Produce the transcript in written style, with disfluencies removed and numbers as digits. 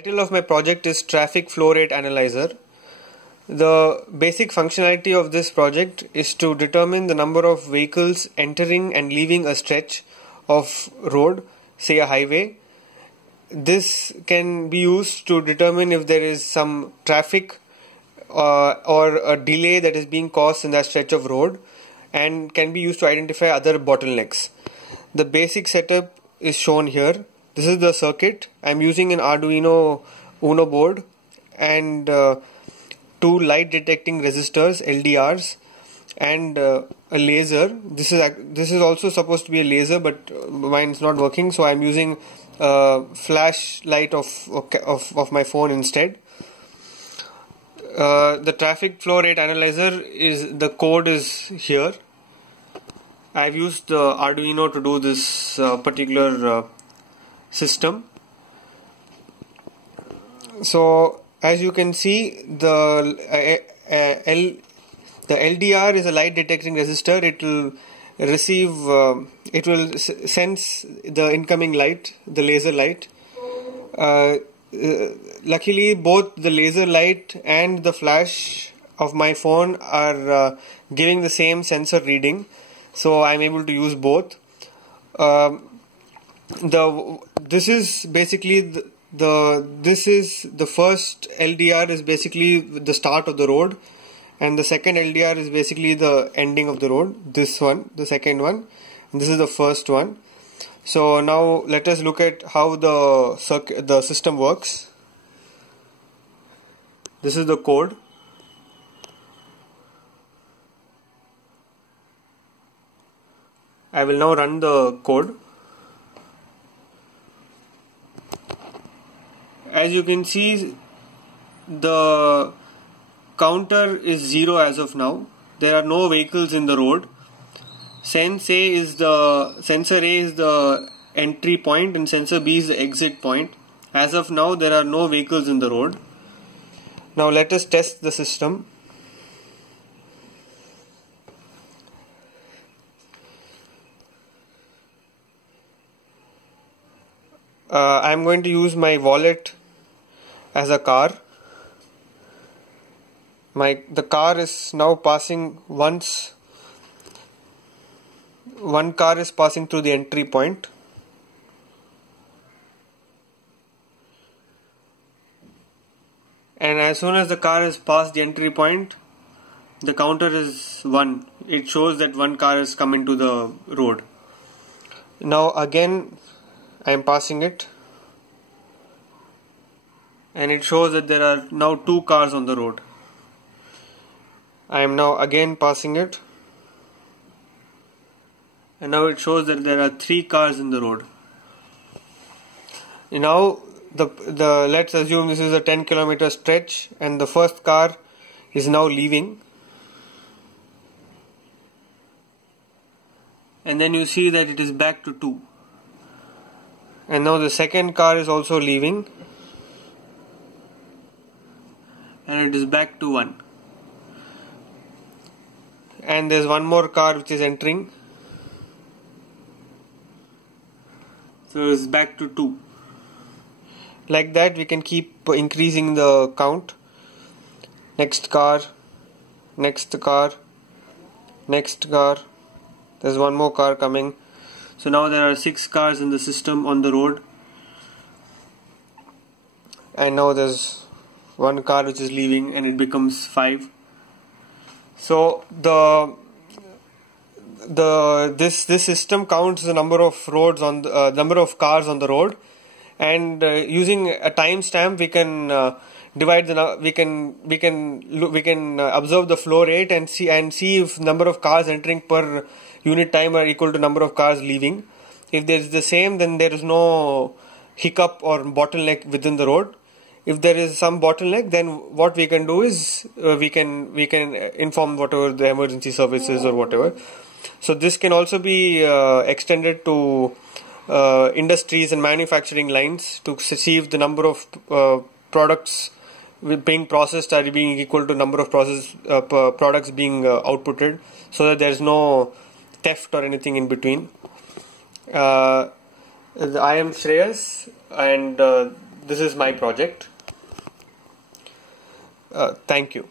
Title of my project is Traffic Flow Rate Analyzer. The basic functionality of this project is to determine the number of vehicles entering and leaving a stretch of road, say a highway. This can be used to determine if there is some traffic or a delay that is being caused in that stretch of road, and can be used to identify other bottlenecks. The basic setup is shown here. This is the circuit. I'm using an Arduino Uno board and two light detecting resistors, LDRs, and a laser. This is also supposed to be a laser, but mine's not working, so I'm using a flashlight of my phone instead. The traffic flow rate analyzer the code is here. I've used the Arduino to do this particular system. So as you can see, the LDR is a light detecting resistor. It will sense the incoming light, the laser light. Luckily, both the laser light and the flash of my phone are giving the same sensor reading, so I'm able to use both. This is basically the first LDR is basically the start of the road, and the second LDR is basically the ending of the road. This one, the second one, and this is the first one. So now let us look at how the system works. This is the code. I will now run the code. As you can see, the counter is 0 as of now. There are no vehicles in the road. Sensor A is the entry point and sensor B is the exit point. As of now, there are no vehicles in the road. Now let us test the system. I'm going to use my wallet as a car. The car is now passing once. One car is passing through the entry point. And as soon as the car has passed the entry point, the counter is 1. It shows that one car has come into the road. Now again, I am passing it, and it shows that there are now 2 cars on the road. I am now again passing it, and now it shows that there are 3 cars in the road. Now let's assume this is a 10-kilometer stretch, and the first car is now leaving, and then you see that it is back to 2. And now the second car is also leaving, and it is back to 1. And there's one more car which is entering, so it's back to 2. Like that we can keep increasing the count. Next car, next car, next car. There's one more car coming. So now there are 6 cars in the system on the road, and now there's one car which is leaving, and it becomes 5. So this system counts the number of roads on the number of cars on the road, and using a timestamp we can divide we can observe the flow rate and see if number of cars entering per unit time are equal to number of cars leaving. If there is the same, then there is no hiccup or bottleneck within the road. If there is some bottleneck, then what we can do is we can inform whatever the emergency services or whatever. So this can also be extended to industries and manufacturing lines to see if the number of products being processed are being equal to number of products being outputted, so that there is no theft or anything in between. I am Shreyas, and this is my project. Thank you.